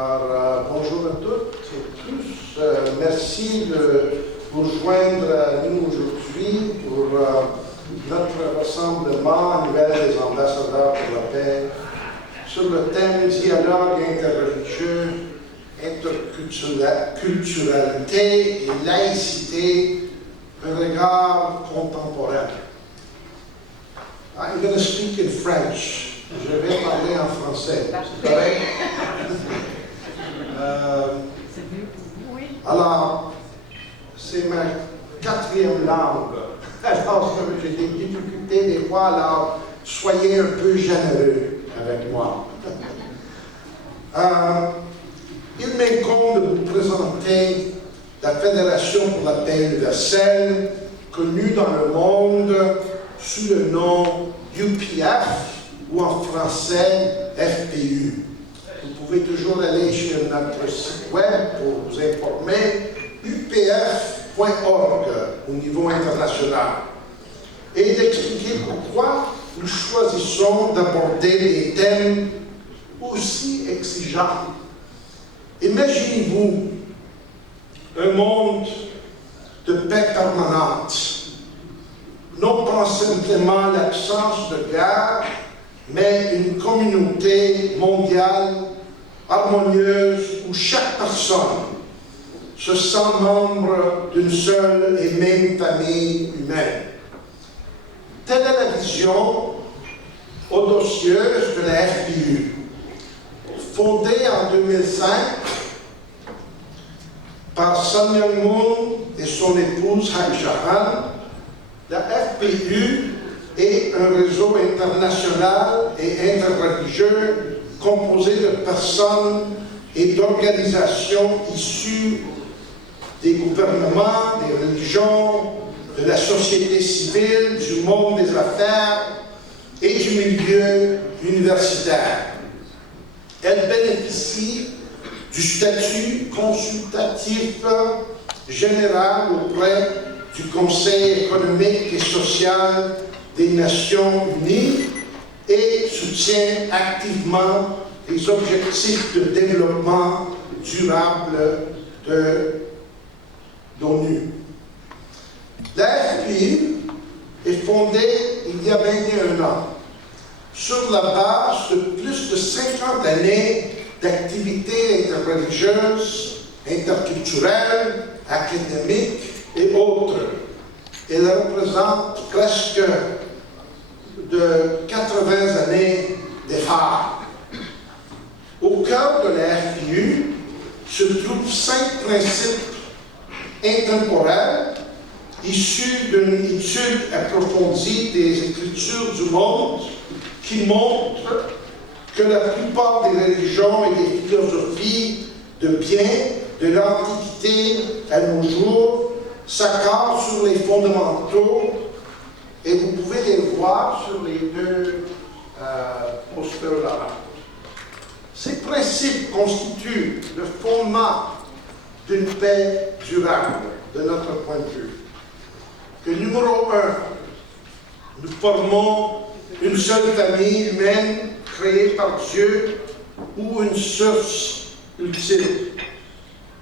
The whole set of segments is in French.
Alors, bonjour à toutes et tous. Merci de vous joindre à nous aujourd'hui pour notre rassemblement annuel des ambassadeurs pour la paix sur le thème dialogue interreligieux, interculturalité et laïcité, un regard contemporain. I'm going to speak in French. Je vais parler en français. C'est correct? Alors, c'est ma quatrième langue. Alors, j'ai des difficultés des fois, alors soyez un peu généreux avec moi. Il m'incombe de vous présenter la Fédération pour la paix universelle, connue dans le monde sous le nom UPF, ou en français FPU. Vous pouvez toujours aller sur notre site web pour vous informer, upf.org au niveau international, et d'expliquer pourquoi nous choisissons d'aborder des thèmes aussi exigeants. Imaginez-vous un monde de paix permanente, non pas simplement l'absence de guerre, mais une communauté mondiale harmonieuse où chaque personne se sent membre d'une seule et même famille humaine. Telle est la vision audacieuse de la FPU. Fondée en 2005 par Sun Myung Moon et son épouse Hak Ja Han, la FPU est un réseau international et interreligieux composé de personnes et d'organisations issues des gouvernements, des religions, de la société civile, du monde des affaires et du milieu universitaire. Elle bénéficie du statut consultatif général auprès du Conseil économique et social des Nations Unies et soutient activement les objectifs de développement durable de l'ONU. La FPU est fondée il y a 21 ans sur la base de plus de 50 années d'activités interreligieuses, interculturelles, académiques et autres. Elle représente presque de 80 années d'efforts. Au cœur de la FPU se trouvent 5 principes intemporels issus d'une étude approfondie des Écritures du monde qui montrent que la plupart des religions et des philosophies de bien de l'Antiquité à nos jours s'accordent sur les fondamentaux, et vous pouvez les voir sur les deux posters là. Ces principes constituent le fondement d'une paix durable de notre point de vue. Que numéro 1, nous formons une seule famille humaine créée par Dieu ou une source ultime.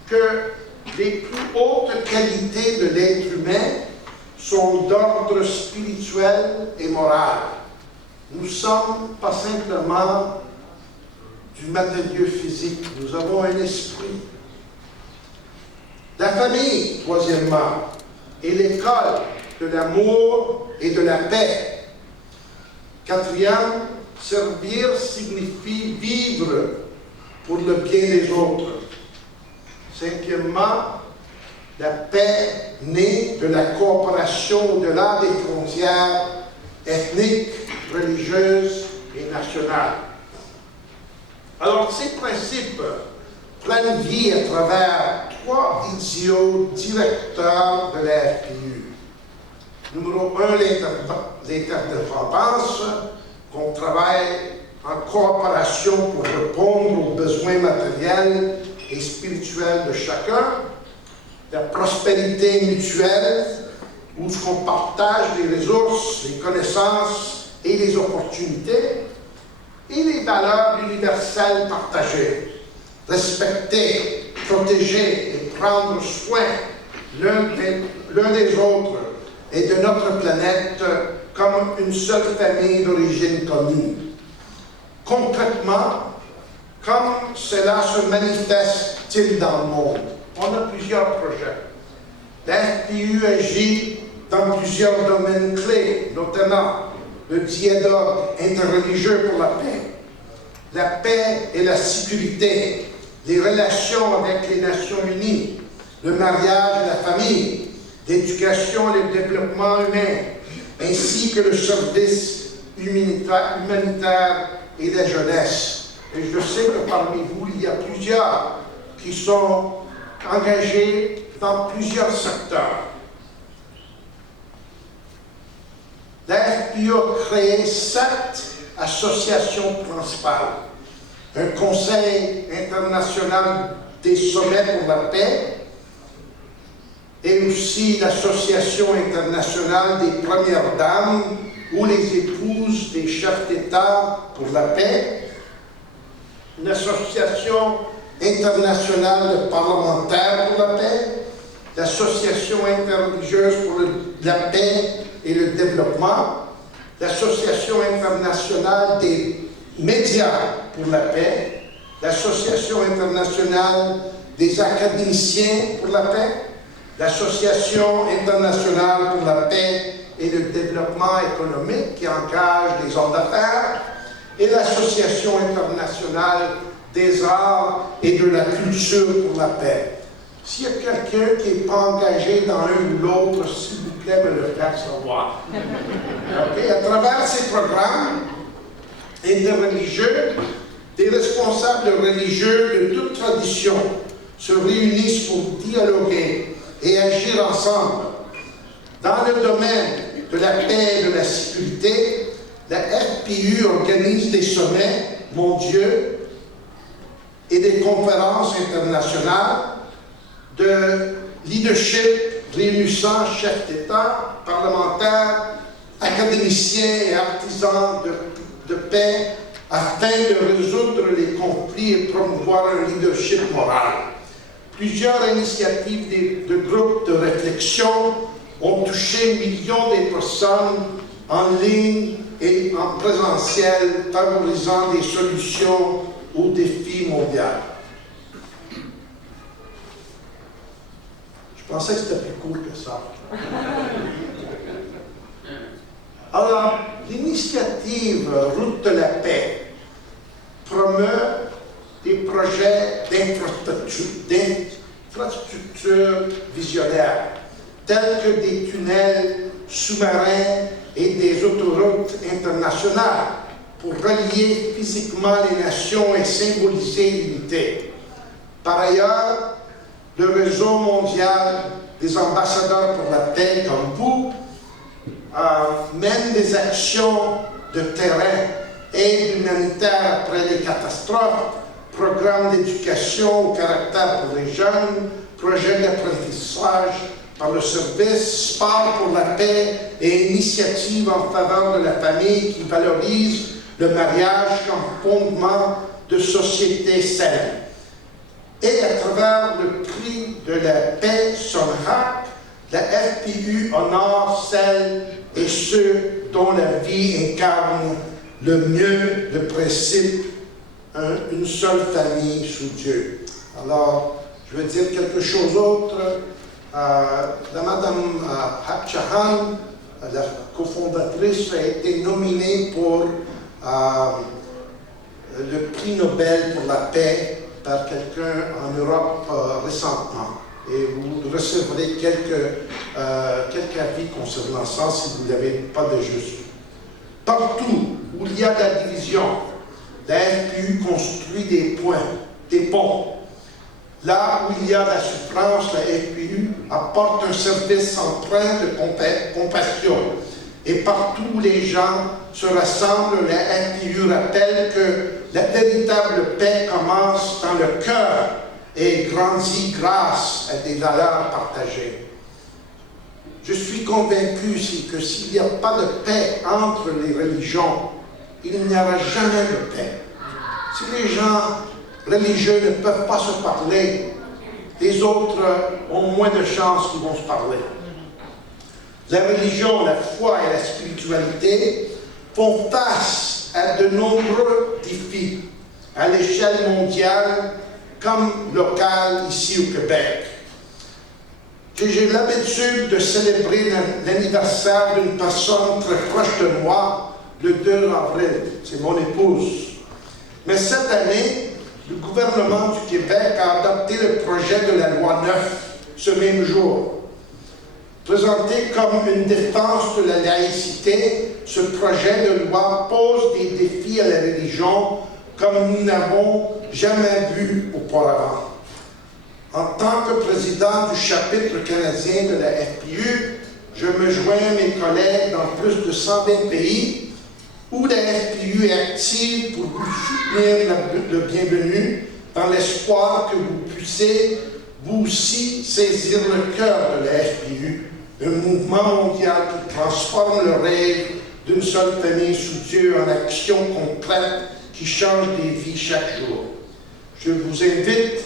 Que les plus hautes qualités de l'être humain sont d'ordre spirituel et moral. Nous ne sommes pas simplement du matériau physique, nous avons un esprit. La famille, troisièmement, est l'école de l'amour et de la paix. Quatrième, servir signifie vivre pour le bien des autres. Cinquièmement, la paix naît de la coopération au-delà des frontières ethniques, religieuses et nationales. Alors, ces principes prennent vie à travers 3 idéaux directeurs de la FPU. Numéro 1, l'interdépendance, qu'on travaille en coopération pour répondre aux besoins matériels et spirituels de chacun. La prospérité mutuelle, où on partage les ressources, les connaissances et les opportunités, et les valeurs universelles partagées. respecter, protéger et prendre soin l'un des autres et de notre planète comme une seule famille d'origine commune. Concrètement, comme cela se manifeste-t-il dans le monde? On a plusieurs projets. La FPU agit dans plusieurs domaines clés, notamment le dialogue interreligieux pour la paix et la sécurité, les relations avec les Nations Unies, le mariage et la famille, l'éducation et le développement humain, ainsi que le service humanitaire et la jeunesse. Et je sais que parmi vous, il y a plusieurs qui sont engagés dans plusieurs secteurs. La FPU a créé 7 associations principales. Un Conseil international des sommets pour la paix et aussi l'Association internationale des premières dames ou les épouses des chefs d'État pour la paix, une association internationale de parlementaires pour la paix, l'Association interreligieuse pour la paix et le développement, l'Association internationale des médias pour la paix, l'Association internationale des académiciens pour la paix, l'Association internationale pour la paix et le développement économique qui engage les hommes d'affaires, et l'Association internationale des arts et de la culture pour la paix. S'il y a quelqu'un qui n'est pas engagé dans l'un ou l'autre, s'il vous plaît, me le faire savoir. Okay? À travers ces programmes interreligieux, des responsables religieux de toute tradition se réunissent pour dialoguer et agir ensemble. Dans le domaine de la paix et de la sécurité, la FPU organise des sommets mondiaux et des conférences internationales de leadership réunissant chefs d'État, parlementaires, académiciens et artisans de paix afin de résoudre les conflits et promouvoir un leadership moral. Plusieurs initiatives de groupes de réflexion ont touché millions de personnes en ligne et en présentiel, favorisant des solutions aux défis mondiaux. Je pensais que c'était plus cool que ça. Alors, l'initiative Route de la paix promeut des projets d'infrastructures visionnaires, tels que des tunnels sous-marins et des autoroutes internationales pour relier physiquement les nations et symboliser l'unité. Par ailleurs, le réseau mondial des ambassadeurs pour la paix comme vous mène des actions de terrain, aide humanitaire après les catastrophes, programmes d'éducation au caractère pour les jeunes, projets d'apprentissage par le service, sport pour la paix et initiatives en faveur de la famille qui valorisent le mariage comme fondement de société saine. Et à travers le prix de la paix Sonhak, la FPU honore celles et ceux dont la vie incarne le mieux le principe une seule famille sous Dieu. Alors, je vais dire quelque chose d'autre. La Madame Habchahan, la cofondatrice, a été nominée pour le prix Nobel pour la paix par quelqu'un en Europe récemment. Et vous recevrez quelques avis concernant ça si vous n'avez pas déjà su. Partout où il y a de la division, la FPU construit des ponts. Là où il y a de la souffrance, la FPU apporte un service empreint de compassion. Et partout où les gens se rassemblent, la FPU rappelle que la véritable paix commence dans le cœur et grandit grâce à des valeurs partagées. Je suis convaincu que s'il n'y a pas de paix entre les religions, il n'y aura jamais de paix. Si les gens religieux ne peuvent pas se parler, les autres ont moins de chances qu'ils vont se parler. La religion, la foi et la spiritualité font face à de nombreux défis à l'échelle mondiale comme locale ici au Québec. Que j'ai l'habitude de célébrer l'anniversaire d'une personne très proche de moi le 2 avril, c'est mon épouse. Mais cette année, le gouvernement du Québec a adopté le projet de la loi 9 ce même jour. Présenté comme une défense de la laïcité, ce projet de loi pose des défis à la religion comme nous n'avons jamais vu auparavant. En tant que président du chapitre canadien de la FPU, je me joins à mes collègues dans plus de 120 pays où la FPU est active pour vous soutenir le bienvenu dans l'espoir que vous puissiez vous aussi saisir le cœur de la FPU, un mouvement mondial qui transforme le rêve d'une seule famille sous Dieu en action concrète qui change des vies chaque jour. Je vous invite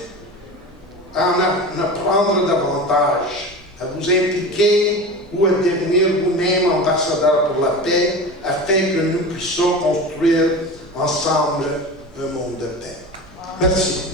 à en apprendre davantage, à vous impliquer ou à devenir vous-même ambassadeur pour la paix, afin que nous puissions construire ensemble un monde de paix. Merci.